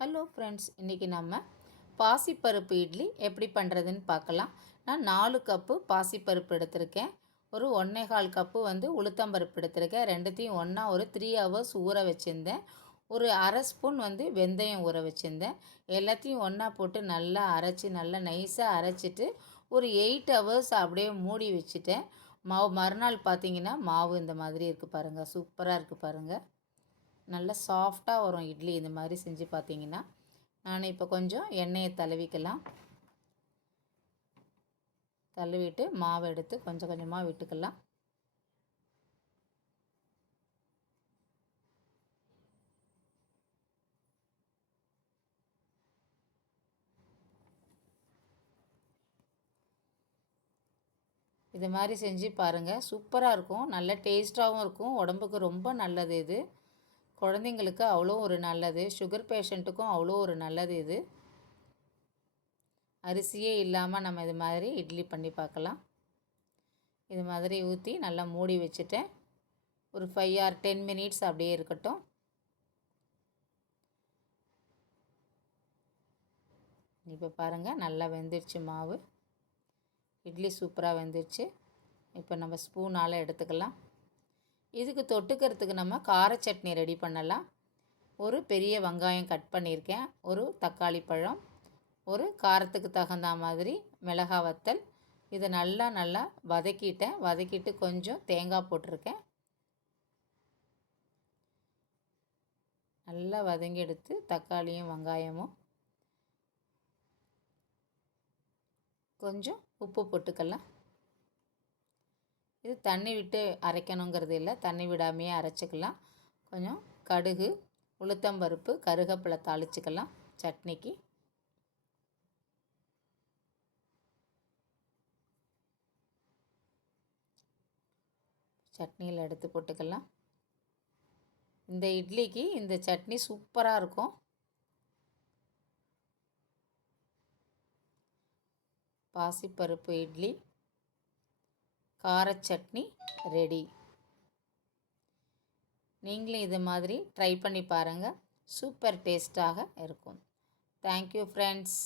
Hello friends இன்றைக்கி நம்ம பாசிப்பருப்பு இட்லி எப்படி பண்ணுறதுன்னு பார்க்கலாம். நான் நாலு கப்பு பாசிப்பருப்பு எடுத்திருக்கேன். ஒரு ஒன்றே கால் கப்பு வந்து உளுத்தம்பருப்பு எடுத்திருக்கேன். ரெண்டுத்தையும் ஒன்றா ஒரு த்ரீ ஹவர்ஸ் ஊற வச்சுருந்தேன். ஒரு அரை ஸ்பூன் வந்து வெந்தயம் ஊற வச்சுருந்தேன். எல்லாத்தையும் ஒன்றா போட்டு நல்லா அரைச்சி நல்லா நைஸாக அரைச்சிட்டு ஒரு எயிட் ஹவர்ஸ் அப்படியே மூடி வச்சுட்டேன். மாவு மறுநாள் பார்த்தீங்கன்னா மாவு இந்த மாதிரி இருக்குது பாருங்கள் சூப்பராக இருக்குது பாருங்கள் நல்ல சாஃப்டாக வரும் இட்லி இந்த மாதிரி செஞ்சு பார்த்தீங்கன்னா நான் இப்போ கொஞ்சம் எண்ணெயை தழுவிக்கலாம் தழுவிட்டு மாவை எடுத்து கொஞ்சம் கொஞ்சமாக விட்டுக்கலாம். இது மாதிரி செஞ்சு பாருங்கள் சூப்பராக இருக்கும். நல்ல டேஸ்ட்டாகவும் இருக்கும். உடம்புக்கு ரொம்ப நல்லது இது. குழந்தைங்களுக்கு அவ்வளோ ஒரு நல்லது சுகர் பேஷண்ட்டுக்கும் அவ்வளோ ஒரு நல்லது இது. அரிசியே இல்லாமல் நம்ம இது மாதிரி இட்லி பண்ணி பார்க்கலாம். இது மாதிரி ஊற்றி நல்லா மூடி வச்சுட்டேன். ஒரு ஃபைவ் ஆர் டென் மினிட்ஸ் அப்படியே இருக்கட்டும். இப்போ பாருங்கள் நல்லா வெந்துருச்சு மாவு. இட்லி சூப்பராக வெந்துருச்சு. இப்போ நம்ம ஸ்பூனால் எடுத்துக்கலாம். இதுக்கு தொட்டுக்கிறதுக்கு நம்ம கார சட்னி ரெடி பண்ணலாம். ஒரு பெரிய வெங்காயம் கட் பண்ணியிருக்கேன். ஒரு தக்காளி பழம் ஒரு காரத்துக்கு தகுந்த மாதிரி மிளகா வத்தல். இதை நல்லா நல்லா வதக்கிட்டேன். வதக்கிட்டு கொஞ்சம் தேங்காய் போட்டிருக்கேன். நல்லா வதங்கி எடுத்து தக்காளியும் வெங்காயமும். கொஞ்சம் உப்பு போட்டுக்கலாம். இது தண்ணி விட்டு அரைக்கணுங்கிறது இல்லை. தண்ணி விடாமையே அரைச்சிக்கலாம். கொஞ்சம் கடுகு உளுத்தம்பருப்பு கருகப்பிலை தாளிச்சிக்கலாம் சட்னிக்கு. சட்னியில் எடுத்து போட்டுக்கலாம். இந்த இட்லிக்கு இந்த சட்னி சூப்பராக இருக்கும். பாசிப்பருப்பு இட்லி. கார சட்னி ரெடி. நீங்களும் இது மாதிரி ட்ரை பண்ணி பாருங்கள் சூப்பர் டேஸ்ட்டாக இருக்கும். Thank you friends